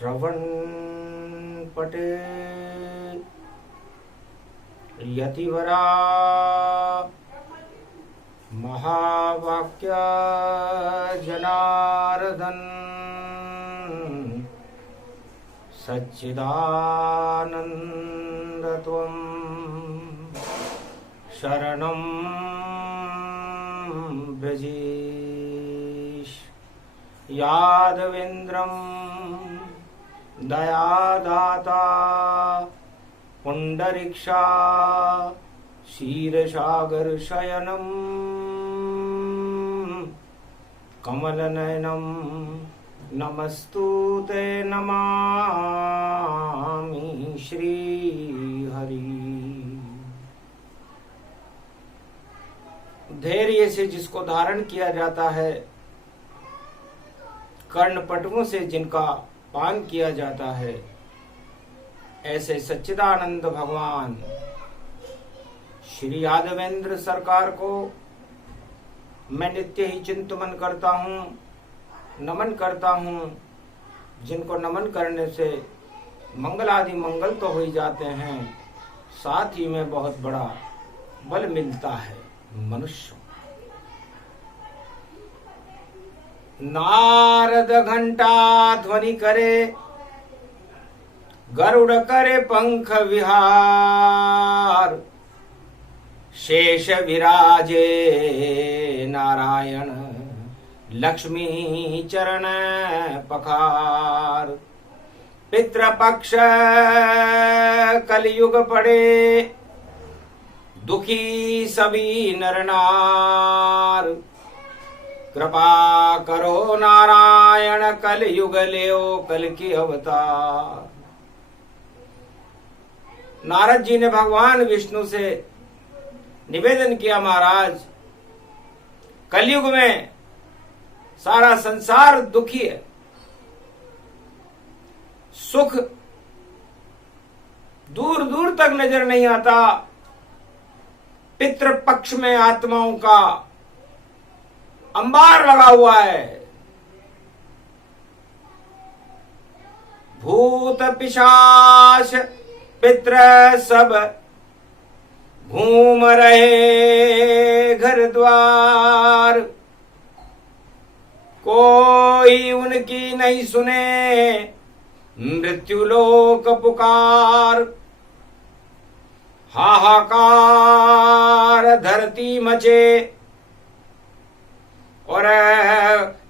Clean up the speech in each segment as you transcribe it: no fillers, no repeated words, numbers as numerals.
श्रवण पटे यतिवरा महावाक्य जनार्दन सच्चिदानंद त्वं शरणं व्रजेश यादवेन्द्रं दयादाता पुंडरीक्षा क्षीरसागर शयनं कमलनयनं नमस्तुते नमामि श्रीहरि। धैर्य से जिसको धारण किया जाता है, कर्णपटुओं से जिनका पान किया जाता है, ऐसे सच्चिदानंद भगवान श्री यादवेंद्र सरकार को मैं नित्य ही चिंतन करता हूँ, नमन करता हूँ, जिनको नमन करने से मंगल आदि मंगल तो हो ही जाते हैं, साथ ही में बहुत बड़ा बल मिलता है मनुष्य। नारद घंटा ध्वनि करे, गरुड़ करे पंख विहार, शेष विराजे नारायण लक्ष्मी चरण पखार। पितृपक्ष कलयुग पड़े, दुखी सभी नर नार, कृपा करो नारायण कलयुग लेओ कल की अवतार। नारद जी ने भगवान विष्णु से निवेदन किया, महाराज कलयुग में सारा संसार दुखी है, सुख दूर दूर तक नजर नहीं आता। पितृपक्ष में आत्माओं का अंबार लगा हुआ है, भूत पिशाच पितृ सब घूम रहे घर द्वार, कोई उनकी नहीं सुने मृत्यु लोक पुकार। हाहाकार धरती मचे और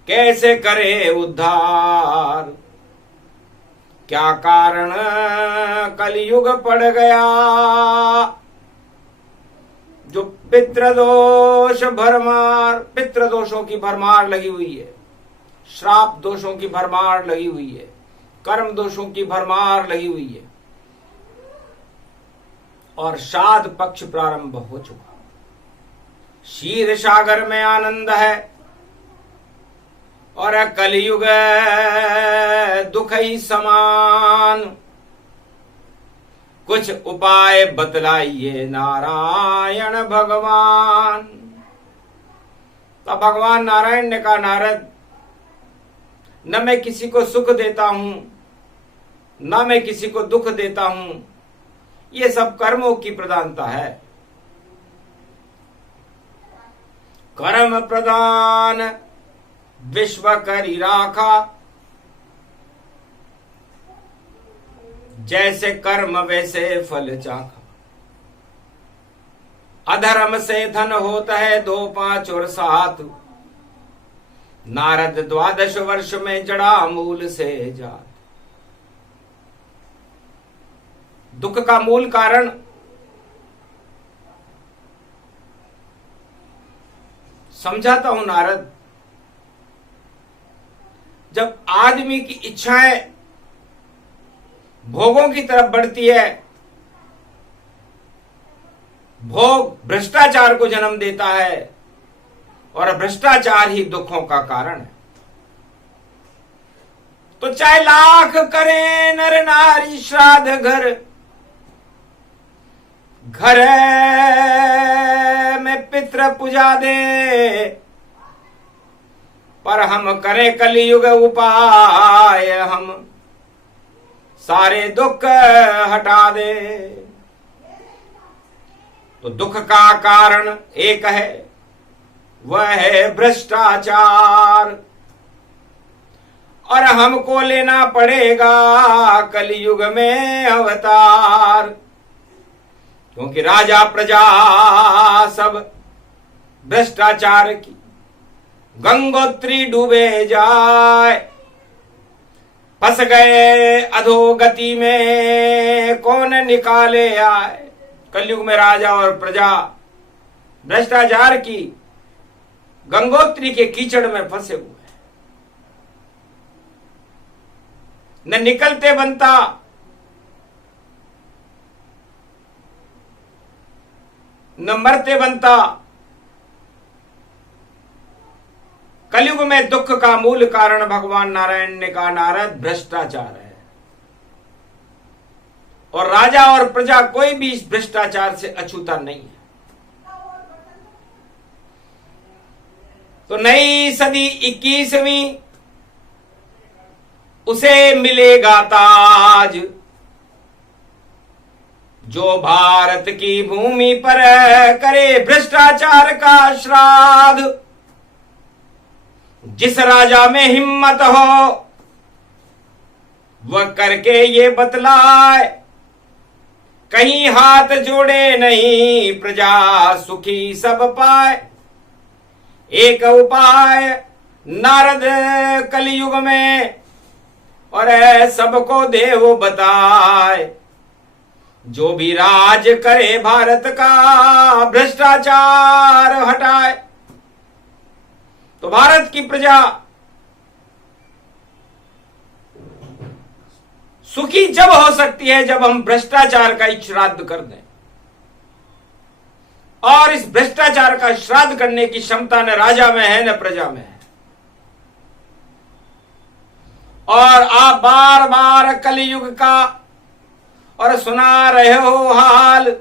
कैसे करे उद्धार, क्या कारण कलयुग पड़ गया। जो पितृदोष भरमार, पितृदोषों की भरमार लगी हुई है, श्राप दोषों की भरमार लगी हुई है, कर्म दोषों की भरमार लगी हुई है, और श्राद्ध पक्ष प्रारंभ हो चुका। क्षीर सागर में आनंद है और कलयुग दुख ही समान। कुछ उपाय बतलाइए नारायण भगवान। तो भगवान नारायण ने कहा, नारद न मैं किसी को सुख देता हूं, न मैं किसी को दुख देता हूं, ये सब कर्मों की प्रधानता है। कर्म प्रधान विश्व करी राखा, जैसे कर्म वैसे फल चाखा। अधर्म से धन होता है 2, 5 और 7, नारद 12 वर्ष में जड़ा मूल से जात। दुख का मूल कारण समझाता हूं नारद। जब आदमी की इच्छाएं भोगों की तरफ बढ़ती है, भोग भ्रष्टाचार को जन्म देता है और भ्रष्टाचार ही दुखों का कारण है। तो चाहे लाख करें नर नारी श्राद्ध घर, घर में पितृ पूजा दे, पर हम करें कलयुग उपाय, हम सारे दुख हटा दे। तो दुख का कारण एक है, वह है भ्रष्टाचार। और हमको लेना पड़ेगा कलयुग में अवतार, क्योंकि राजा प्रजा सब भ्रष्टाचार की गंगोत्री डूबे जाए। फंस गए अधोगति में कौन निकाले आए। कलयुग में राजा और प्रजा भ्रष्टाचार की गंगोत्री के कीचड़ में फंसे हुए, न निकलते बनता, न मरते बनता। कलयुग में दुख का मूल कारण भगवान नारायण ने कहा, नारद, भ्रष्टाचार है। और राजा और प्रजा कोई भी इस भ्रष्टाचार से अछूता नहीं है। तो नई सदी 21वीं, उसे मिलेगा ताज, जो भारत की भूमि पर करे भ्रष्टाचार का श्राद्ध। जिस राजा में हिम्मत हो वह करके ये बतलाए, कहीं हाथ जोड़े नहीं प्रजा सुखी सब पाए। एक उपाय नारद कलयुग में और सबको दे वो बताए, जो भी राज करे भारत का भ्रष्टाचार हटाए। तो भारत की प्रजा सुखी जब हो सकती है जब हम भ्रष्टाचार का श्राद्ध कर दें, और इस भ्रष्टाचार का श्राद्ध करने की क्षमता न राजा में है न प्रजा में है। और आप बार बार कलयुग का और सुना रहे हो हाल,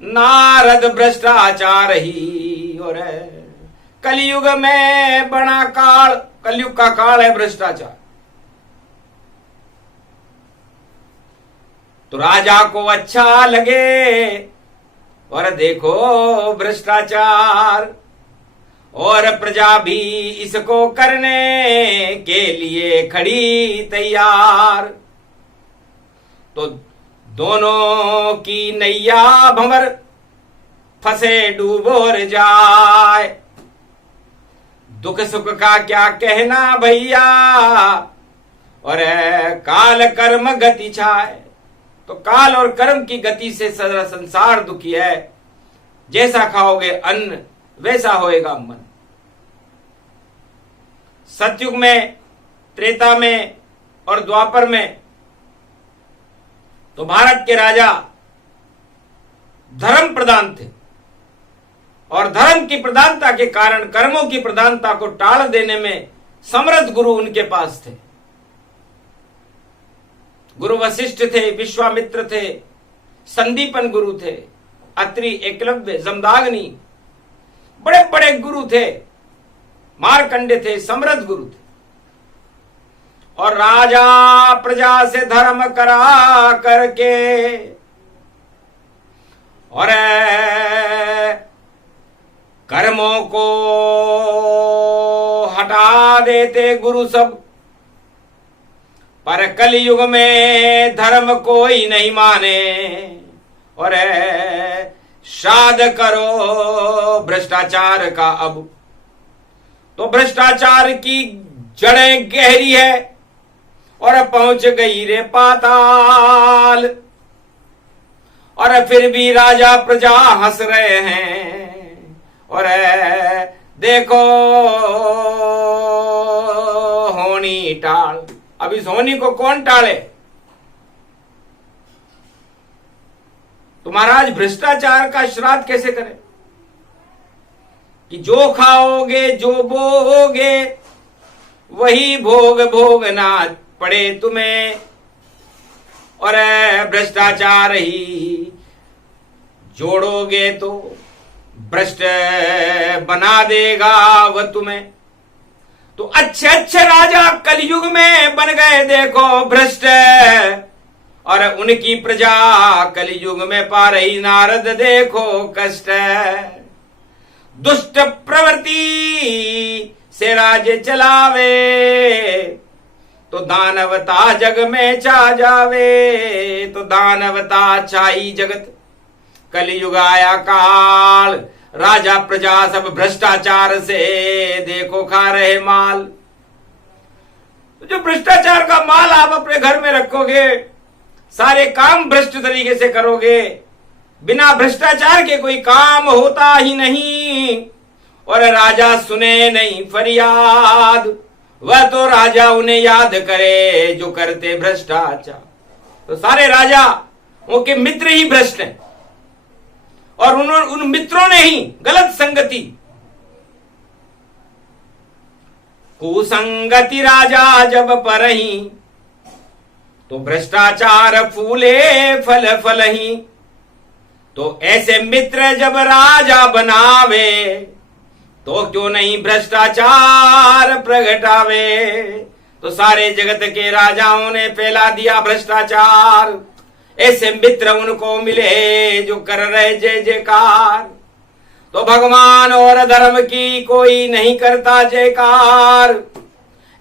नारद भ्रष्टाचार ही और है। कलयुग में बड़ा काल, कलयुग का काल है भ्रष्टाचार। तो राजा को अच्छा लगे और देखो भ्रष्टाचार, और प्रजा भी इसको करने के लिए खड़ी तैयार। तो दोनों की नैया भंवर फंसे डूबोर जाए। दुख सुख का क्या कहना भैया, और काल कर्म गति छाए। तो काल और कर्म की गति से सारा संसार दुखी है। जैसा खाओगे अन्न वैसा होएगा मन। सतयुग में, त्रेता में और द्वापर में तो भारत के राजा धर्म प्रधान थे, और धर्म की प्रधानता के कारण कर्मों की प्रधानता को टाल देने में समर्थ गुरु उनके पास थे। गुरु वशिष्ठ थे, विश्वामित्र थे, संदीपन गुरु थे, अत्रि, एकलव्य, जमदाग्नि, बड़े बड़े गुरु थे। मारकंडे थे, समर्थ गुरु थे। और राजा प्रजा से धर्म करा करके और कर्मों को हटा देते गुरु सब। पर कलयुग में धर्म कोई नहीं माने, और श्राद्ध करो भ्रष्टाचार का अब। तो भ्रष्टाचार की जड़ें गहरी है और पहुंच गई रे पाताल। और फिर भी राजा प्रजा हंस रहे हैं, और देखो होनी टाल। अब इस होनी को कौन टाले? तो महाराज भ्रष्टाचार का श्राद्ध कैसे करें कि जो खाओगे जो बोओगे वही भोग भोगना पड़े तुम्हें, और भ्रष्टाचार ही जोड़ोगे तो भ्रष्ट बना देगा वह तुम्हें। तो अच्छे अच्छे राजा कलयुग में बन गए देखो भ्रष्ट और उनकी प्रजा कलयुग में पा रही नारद देखो कष्ट। दुष्ट प्रवृत्ति से राज्य चलावे, तो दानवता जग में छा जावे, तो दानवता छाई जगत। कलयुग आया काल, राजा प्रजा सब भ्रष्टाचार से देखो खा रहे माल। तो जो भ्रष्टाचार का माल आप अपने घर में रखोगे, सारे काम भ्रष्ट तरीके से करोगे, बिना भ्रष्टाचार के कोई काम होता ही नहीं। और राजा सुने नहीं फरियाद, वह तो राजा उन्हें याद करे जो करते भ्रष्टाचार। तो सारे राजा उनके मित्र ही भ्रष्ट हैं, और उन मित्रों ने ही गलत संगति, कुसंगति राजा जब परही, तो भ्रष्टाचार फूले फल फलही। तो ऐसे मित्र जब राजा बनावे, तो क्यों नहीं भ्रष्टाचार प्रगटावे। तो सारे जगत के राजाओं ने फैला दिया भ्रष्टाचार, ऐसे मित्र उनको मिले जो कर रहे जय जयकार। तो भगवान और धर्म की कोई नहीं करता जयकार,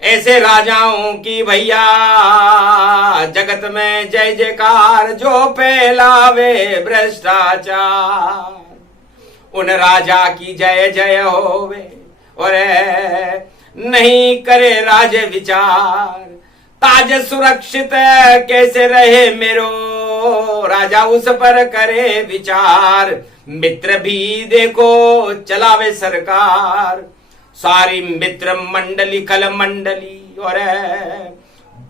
ऐसे राजाओं की भैया जगत में जय जयकार। जो फैलावे भ्रष्टाचार, उन राजा की जय जय होवे, और नहीं करे राज विचार। ताज सुरक्षित कैसे रहे मेरो, राजा उस पर करे विचार। मित्र भी देखो चलावे सरकार, सारी मित्र मंडली कल मंडली, और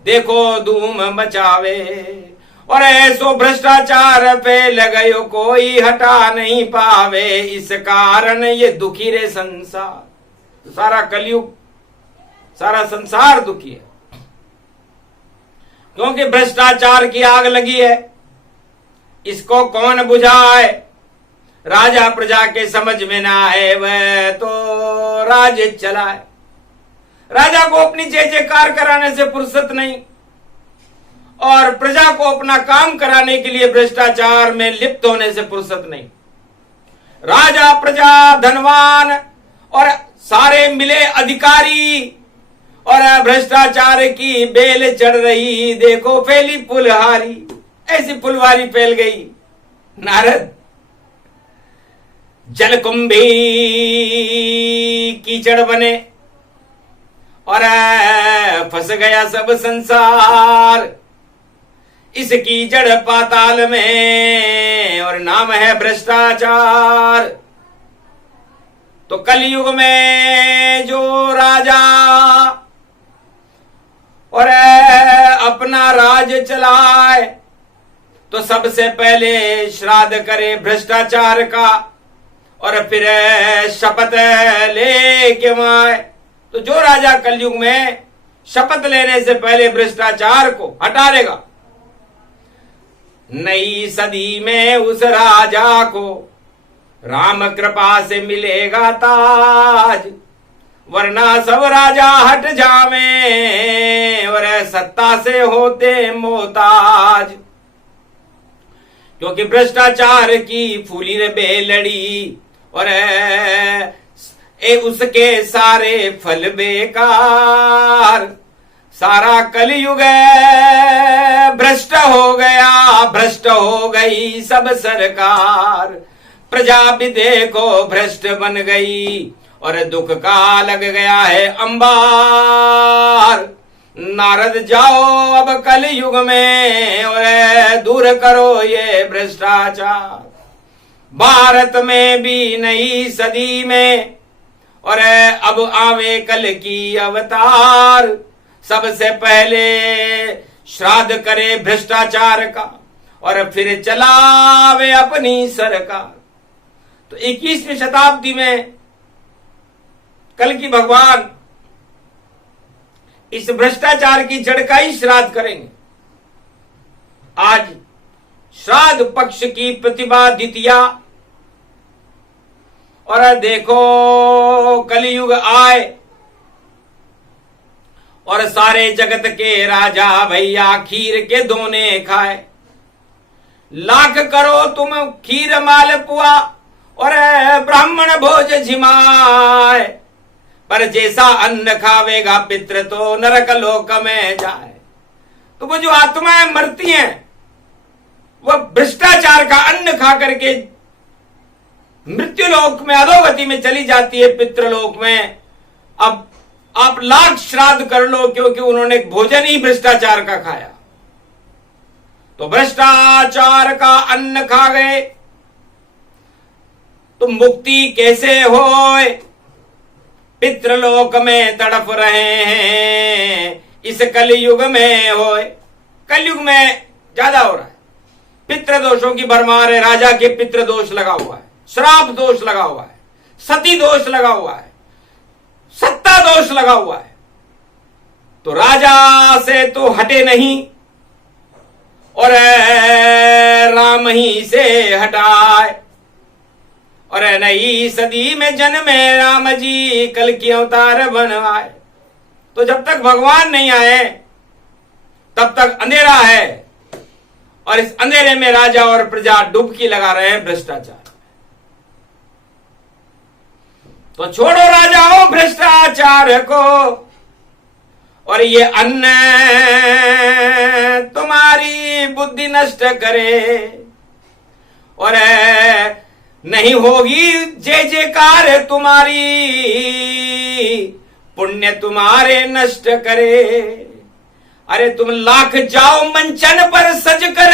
देखो धूम मचावे। और ऐसो भ्रष्टाचार फैल गयो कोई हटा नहीं पावे, इस कारण ये दुखी रे संसार। सारा कलयुग, सारा संसार दुखी है, क्योंकि भ्रष्टाचार की आग लगी है। इसको कौन बुझाए, राजा प्रजा के समझ में ना आए, वह तो राज्य चलाए। राजा को अपनी जय जयकार कराने से फुर्सत नहीं, और प्रजा को अपना काम कराने के लिए भ्रष्टाचार में लिप्त होने से फुर्सत नहीं। राजा प्रजा धनवान और सारे मिले अधिकारी, और भ्रष्टाचार की बेल चढ़ रही, देखो फैली फुलहारी। ऐसी फुलवारी फैल गई, नारद जलकुंभी कीचड़ बने, और फंस गया सब संसार इस कीचड़ पाताल में, और नाम है भ्रष्टाचार। तो कलयुग में जो राजा और अपना राज चलाए, तो सबसे पहले श्राद्ध करे भ्रष्टाचार का, और फिर शपथ ले के माए। तो जो राजा कलयुग में शपथ लेने से पहले भ्रष्टाचार को हटा देगा, नई सदी में उस राजा को राम कृपा से मिलेगा ताज, वरना सब राजा हट जावे और सत्ता से होते मोहताज। क्योंकि भ्रष्टाचार की फूली रे बेलड़ी, और उसके सारे फल बेकार। सारा कलयुग भ्रष्ट हो गया, भ्रष्ट हो गई सब सरकार। प्रजा भी देखो भ्रष्ट बन गई, और दुख का लग गया है अंबार। नारद जाओ अब कलयुग में, और दूर करो ये भ्रष्टाचार। भारत में भी नई सदी में, और अब आवे कल की अवतार। सबसे पहले श्राद्ध करे भ्रष्टाचार का, और फिर चलावे अपनी सरकार। तो 21वीं शताब्दी में कल की भगवान इस भ्रष्टाचार की जड़ का ही श्राद्ध करेंगे। आज श्राद्ध पक्ष की प्रतिभा द्वितीया, और देखो कलयुग आए, और सारे जगत के राजा भैया खीर के दोने खाए। लाख करो तुम खीर मालपुआ और ब्राह्मण भोज झिमाए, पर जैसा अन्न खावेगा पितृ तो नरक लोक में जाए। तो वो जो आत्माएं मरती हैं वह भ्रष्टाचार का अन्न खा करके मृत्यु लोक में अधोगति में चली जाती है, पितृलोक में। अब आप लाख श्राद्ध कर लो क्योंकि उन्होंने भोजन ही भ्रष्टाचार का खाया। तो भ्रष्टाचार का अन्न खा गए तो मुक्ति कैसे होए, पितृलोक में तड़प रहे हैं इस कलयुग में होए। कलयुग में ज्यादा हो रहा है, पितृदोषों की भरमार है। राजा के पितृदोष लगा हुआ है, श्राप दोष लगा हुआ है, सती दोष लगा हुआ है, सत्ता दोष लगा हुआ है। तो राजा से तो हटे नहीं और राम ही से हटाए। और नई सदी में जन्मे राम जी कल की अवतार बनवाए। तो जब तक भगवान नहीं आए तब तक अंधेरा है, और इस अंधेरे में राजा और प्रजा डुबकी लगा रहे हैं भ्रष्टाचार। तो छोड़ो राजाओं भ्रष्टाचार को, और ये अन्न तुम्हारी बुद्धि नष्ट करे, और नहीं होगी जय जयकार तुम्हारी, पुण्य तुम्हारे नष्ट करे। अरे तुम लाख जाओ मंचन पर सज कर,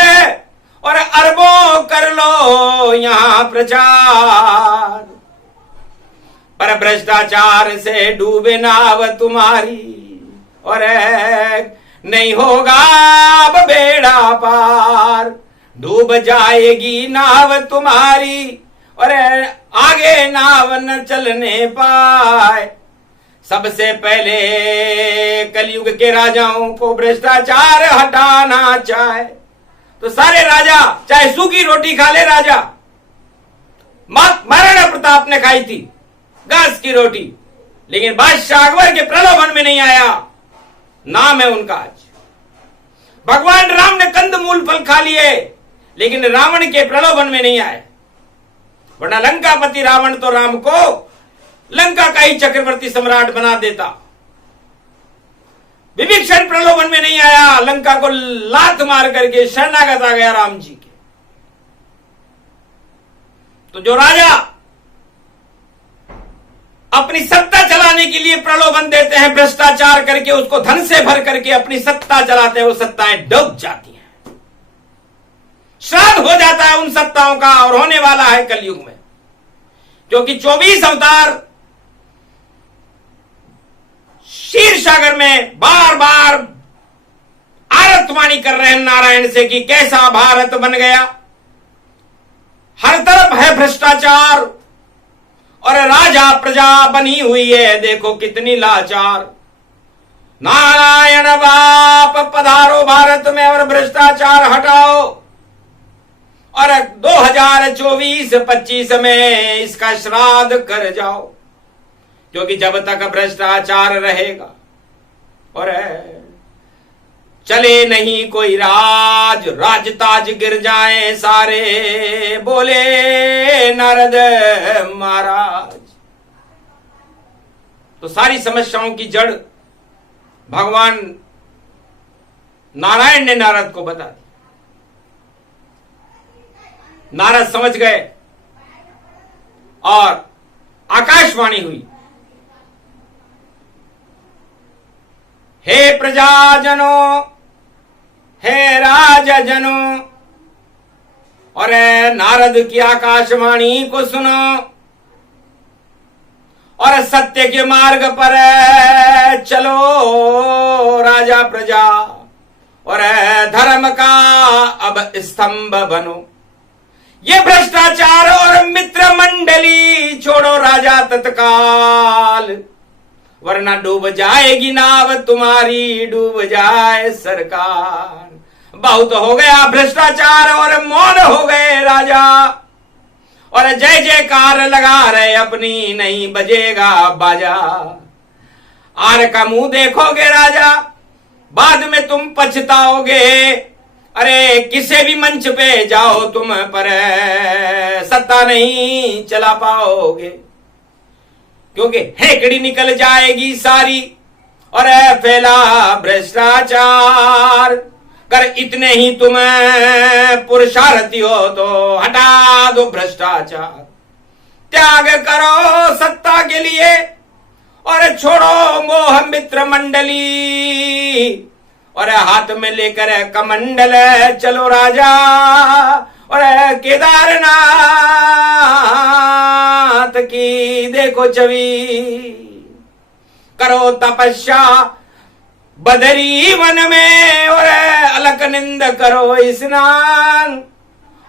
और अरबों कर लो यहां प्रचार, पर भ्रष्टाचार से डूबे नाव तुम्हारी, और नहीं होगा अब बेड़ा पार। डूब जाएगी नाव तुम्हारी, और आगे नाव न चलने पाए। सबसे पहले कलयुग के राजाओं को भ्रष्टाचार हटाना चाहे तो सारे राजा, चाहे सूखी रोटी खा ले राजा, महाराणा प्रताप ने खाई थी घास की रोटी, लेकिन बादशाह अकबर के प्रलोभन में नहीं आया। नाम है उनका आज। भगवान राम ने कंद मूल फल खा लिए, लेकिन रावण के प्रलोभन में नहीं आए। वरना लंकापति रावण तो राम को लंका का ही चक्रवर्ती सम्राट बना देता। विभीषण प्रलोभन में नहीं आया, लंका को लात मार करके शरणागत आ गया राम जी के। तो जो राजा अपनी सत्ता चलाने के लिए प्रलोभन देते हैं, भ्रष्टाचार करके उसको धन से भर करके अपनी सत्ता चलाते हैं, वो सत्ताएं डूब जाती हैं। श्राद्ध हो जाता है उन सत्ताओं का, और होने वाला है कलयुग में, क्योंकि 24 अवतार क्षीर सागर में बार बार आरतवाणी कर रहे हैं नारायण से कि कैसा भारत बन गया। हर तरफ है भ्रष्टाचार, और राजा प्रजा बनी हुई है देखो कितनी लाचार। नारायण बाप पधारो भारत में और भ्रष्टाचार हटाओ, और 2024-25 में इसका श्राद्ध कर जाओ, क्योंकि जब तक भ्रष्टाचार रहेगा और चले नहीं कोई राज, राजताज गिर जाए सारे, बोले नारद महाराज। तो सारी समस्याओं की जड़ भगवान नारायण ने नारद को बता दी। नारद समझ गए और आकाशवाणी हुई, हे प्रजाजनों, हे राजजनों, और नारद की आकाशवाणी को सुनो, और सत्य के मार्ग पर चलो राजा प्रजा, और धर्म का अब स्तंभ बनो। ये भ्रष्टाचार और मित्र मंडली छोड़ो राजा तत्काल, वरना डूब जाएगी नाव तुम्हारी, डूब जाए सरकार। बहुत हो गया भ्रष्टाचार और मौन हो गए राजा, और जय जयकार लगा रहे अपनी नहीं बजेगा बाजा। आर का मुंह देखोगे राजा, बाद में तुम पछताओगे। अरे किसे भी मंच पे जाओ तुम, पर सत्ता नहीं चला पाओगे, क्योंकि हेकड़ी निकल जाएगी सारी और फैला भ्रष्टाचार। कर इतने ही तुम पुरुषार्थी हो तो हटा दो भ्रष्टाचार। त्याग करो सत्ता के लिए और छोड़ो मोह मित्र मंडली, और हाथ में लेकर कमंडल चलो राजा, और केदारनाथ की देखो छवि। करो तपस्या बदरी वन में और अलकनिंद करो स्नान,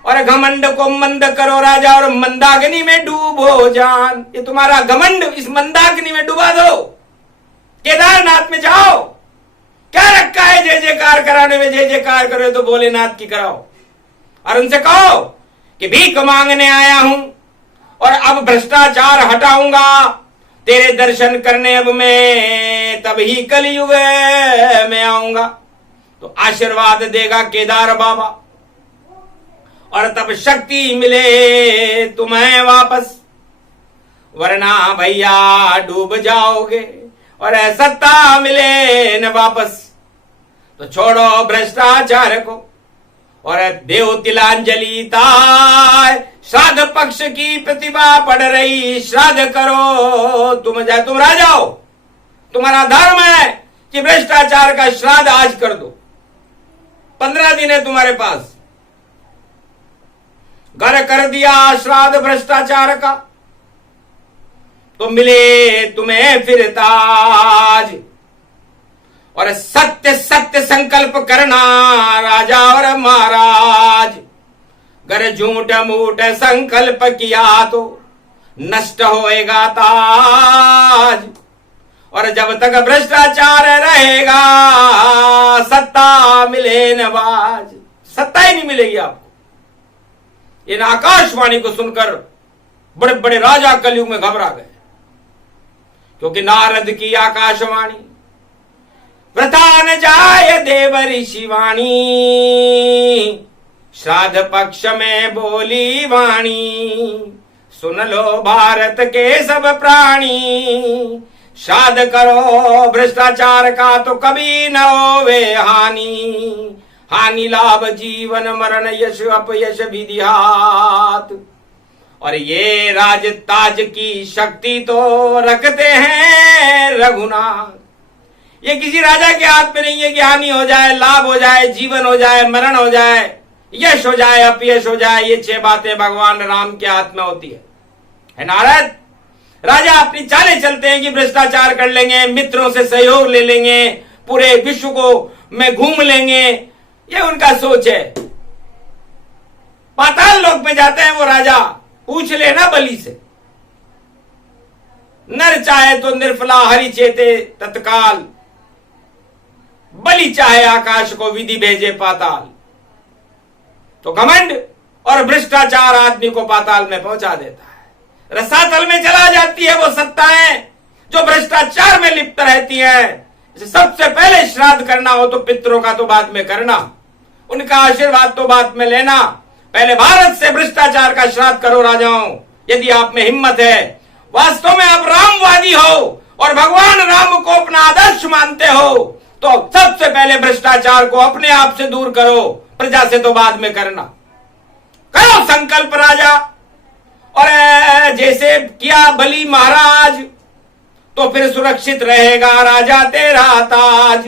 और घमंड को मंद करो राजा, और मंदाग्नि में डूबो जान। ये तुम्हारा घमंड इस मंदाग्नि में डुबा दो, केदारनाथ में जाओ। क्या रखा है जय जयकार कराने में? जय जयकार करो तो भोलेनाथ की कराओ, और उनसे कहो कि भीख मांगने आया हूं और अब भ्रष्टाचार हटाऊंगा, तेरे दर्शन करने अब मैं तभी कलयुग में आऊंगा। तो आशीर्वाद देगा केदार बाबा, और तब शक्ति मिले तुम्हें वापस, वरना भैया डूब जाओगे और सत्ता मिले न वापस। तो छोड़ो भ्रष्टाचार को और देव तिलांजलि ताय। श्राद्ध पक्ष की प्रतिभा पड़ रही, श्राद्ध करो तुम राजा हो, तुम्हारा धर्म है कि भ्रष्टाचार का श्राद्ध आज कर दो। 15 दिन है तुम्हारे पास। घर कर दिया श्राद्ध भ्रष्टाचार का तो मिले तुम्हें फिर ताज, और सत्य सत्य संकल्प करना राजा और महाराज। अगर झूठ मूठ संकल्प किया तो नष्ट होएगा ताज, और जब तक भ्रष्टाचार रहेगा सत्ता मिले नवाज। सत्ता ही नहीं मिलेगी आपको। इन आकाशवाणी को सुनकर बड़े बड़े राजा कलयुग में घबरा गए, क्योंकि नारद की आकाशवाणी वृथा न जाय देव ऋषि वाणी, श्राद्ध पक्ष में बोली वाणी। सुन लो भारत के सब प्राणी, श्राद्ध करो भ्रष्टाचार का तो कभी न होवे हानि। हानि लाभ जीवन मरण यश अपयश विधि हाथ, और ये राज ताज की शक्ति तो रखते हैं रघुनाथ। ये किसी राजा के हाथ में नहीं है कि हानि हो जाए, लाभ हो जाए, जीवन हो जाए, मरण हो जाए, यश हो जाए, अपयश हो जाए। ये 6 बातें भगवान राम के हाथ में होती है नारद? राजा अपनी चालें चलते हैं कि भ्रष्टाचार कर लेंगे, मित्रों से सहयोग ले लेंगे, पूरे विश्व को में घूम लेंगे, ये उनका सोच है। पाताल लोक में जाते हैं वो राजा, पूछ लेना बलि से। नर चाहे तो निर्फला हरि चेते तत्काल, बलि चाहे आकाश को विधि भेजे पाताल। तो घमंड और भ्रष्टाचार आदमी को पाताल में पहुंचा देता है। रसातल में चला जाती है वो सत्ताएं जो भ्रष्टाचार में लिप्त रहती है। सबसे पहले श्राद्ध करना हो तो पितरों का तो बाद में करना, उनका आशीर्वाद तो बाद में लेना। पहले भारत से भ्रष्टाचार का श्राद्ध करो राजाओं, यदि आप में हिम्मत है, वास्तव में आप रामवादी हो और भगवान राम को अपना आदर्श मानते हो, तो सबसे पहले भ्रष्टाचार को अपने आप से दूर करो, प्रजा से तो बाद में करना। करो संकल्प राजा, और जैसे किया बलि महाराज, तो फिर सुरक्षित रहेगा राजा तेरा ताज।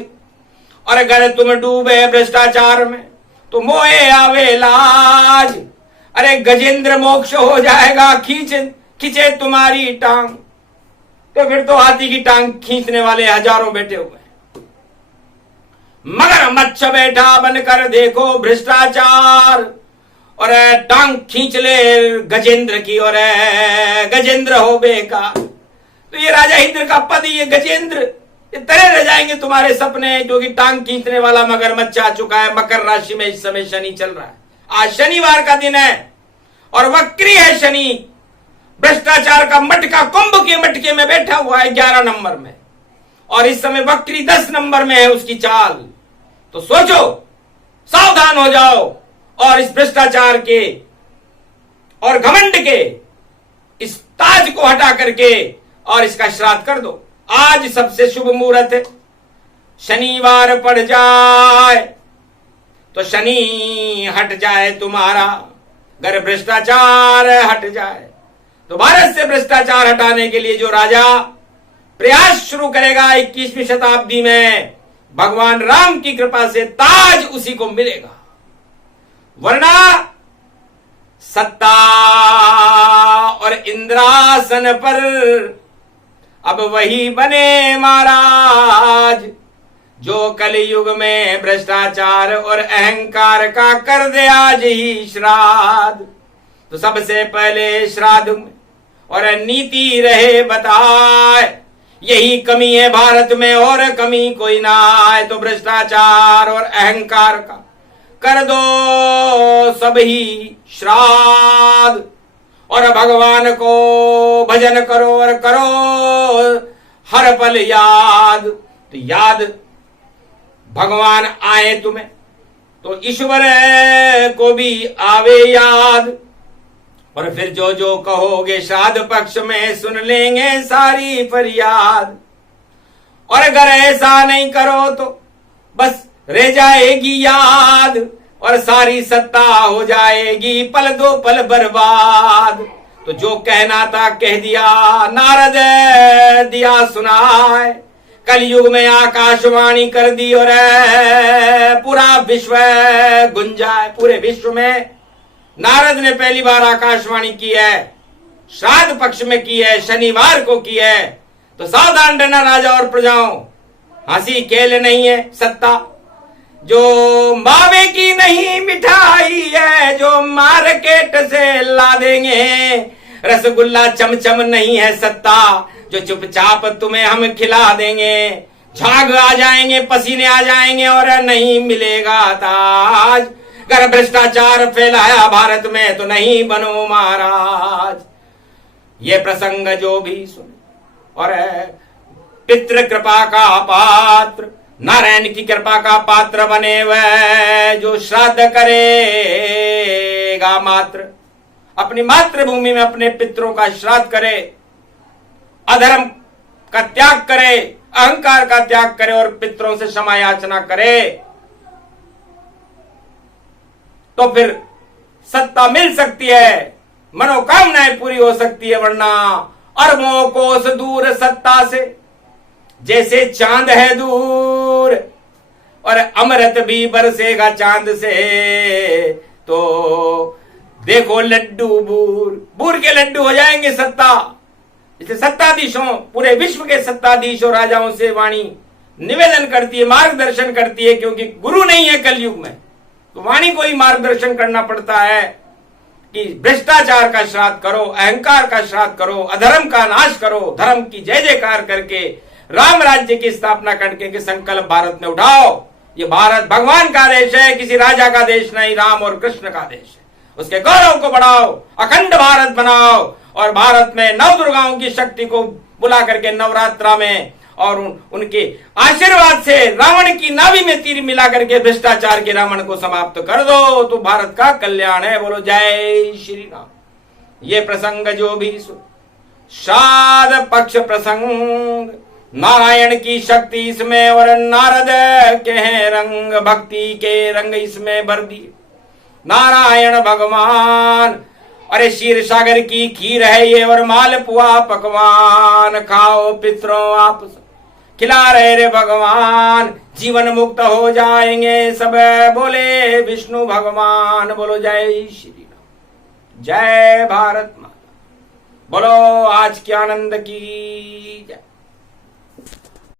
और अगर तुम डूबे भ्रष्टाचार में तो मोए आवे लाज। अरे गजेंद्र मोक्ष हो जाएगा, खींचे तुम्हारी टांग, तो फिर तो हाथी की टांग खींचने वाले हजारों बैठे हुए। मगर मच्छ बैठा बनकर देखो भ्रष्टाचार, और टांग खींच ले गजेंद्र की, और गजेंद्र हो बेकार। तो ये राजा इंद्र का पद, ये गजेंद्र, ये तरह रह जाएंगे तुम्हारे सपने, क्योंकि टांग खींचने वाला मगरमच्छ आ चुका है। मकर राशि में इस समय शनि चल रहा है। आज शनिवार का दिन है और वक्री है शनि। भ्रष्टाचार का मटका कुंभ के मटके में बैठा हुआ है 11 नंबर में, और इस समय बकरी 10 नंबर में है उसकी चाल। तो सोचो, सावधान हो जाओ और इस भ्रष्टाचार के और घमंड के इस ताज को हटा करके और इसका श्राद्ध कर दो। आज सबसे शुभ मुहूर्त है, शनिवार पड़ जाए तो शनि हट जाए तुम्हारा, अगर भ्रष्टाचार हट जाए तो भारत से भ्रष्टाचार हटाने के लिए जो राजा प्रयास शुरू करेगा 21वीं शताब्दी में, भगवान राम की कृपा से ताज उसी को मिलेगा। वरना सत्ता और इंद्रासन पर अब वही बने महाराज जो कलयुग में भ्रष्टाचार और अहंकार का कर दे आज ही श्राद्ध। तो सबसे पहले श्राद्ध में और नीति रहे बताए, यही कमी है भारत में और कमी कोई ना आए। तो भ्रष्टाचार और अहंकार का कर दो सभी श्राद्ध और भगवान को भजन करो और करो हर पल याद। तो याद भगवान आए तुम्हें तो ईश्वर को भी आवे याद, और फिर जो जो कहोगे श्राद्ध पक्ष में सुन लेंगे सारी फरियाद। और अगर ऐसा नहीं करो तो बस रह जाएगी याद और सारी सत्ता हो जाएगी पल दो पल बर्बाद। तो जो कहना था कह दिया, नारद दिया सुनाए, कलयुग में आकाशवाणी कर दी और पूरा विश्व गुंजाए। पूरे विश्व में नारद ने पहली बार आकाशवाणी की है, श्राद्ध पक्ष में की है, शनिवार को की है। तो सावधान रहना राजा और प्रजाओं, हंसी खेल नहीं है सत्ता। जो मावे की नहीं मिठाई है जो मार्केट से ला देंगे, रसगुल्ला चमचम नहीं है सत्ता जो चुपचाप तुम्हें हम खिला देंगे। झाग आ जाएंगे, पसीने आ जाएंगे और नहीं मिलेगा ताज। अगर भ्रष्टाचार फैलाया भारत में तो नहीं बनो महाराज। ये प्रसंग जो भी सुने और पितृ कृपा का पात्र, नारायण की कृपा का पात्र बने वह जो श्राद्ध करेगा मात्र, अपनी मातृभूमि में अपने पितरों का श्राद्ध करे, अधर्म का त्याग करे, अहंकार का त्याग करे और पितरों से क्षमा याचना करे, तो फिर सत्ता मिल सकती है, मनोकामनाएं पूरी हो सकती है। वरना अरबों कोस दूर सत्ता से जैसे चांद है दूर, और अमृत भी बरसेगा चांद से। तो देखो लड्डू बूर बूर के लड्डू हो जाएंगे सत्ता। इसलिए सत्ताधीशों, पूरे विश्व के सत्ताधीशों राजाओं से वाणी निवेदन करती है, मार्गदर्शन करती है, क्योंकि गुरु नहीं है कलयुग में, तो वाणी को ही मार्गदर्शन करना पड़ता है कि भ्रष्टाचार का श्राद्ध करो, अहंकार का श्राद्ध करो, अधर्म का नाश करो, धर्म की जय जयकार करके राम राज्य की स्थापना करके के संकल्प भारत में उठाओ। ये भारत भगवान का देश है, किसी राजा का देश नहीं, राम और कृष्ण का देश है। उसके गौरव को बढ़ाओ, अखंड भारत बनाओ और भारत में नव दुर्गाओं की शक्ति को बुला करके नवरात्रा में और उनके आशीर्वाद से रावण की नाभि में तीर मिला करके भ्रष्टाचार के रावण को समाप्त कर दो, तो भारत का कल्याण है। बोलो जय श्री राम। ये प्रसंग जो भी सुन, श्राद्ध पक्ष प्रसंग, नारायण की शक्ति इसमें और नारद के हैं रंग, भक्ति के रंग इसमें भर दिए। नारायण भगवान, अरे क्षीर सागर की खीर है ये और मालपुआ पकवान, खाओ पितरों आप खिला रहे रे भगवान, जीवन मुक्त हो जाएंगे सब, बोले विष्णु भगवान। बोलो जय श्री राम, जय भारत माता, बोलो आज के आनंद की जय।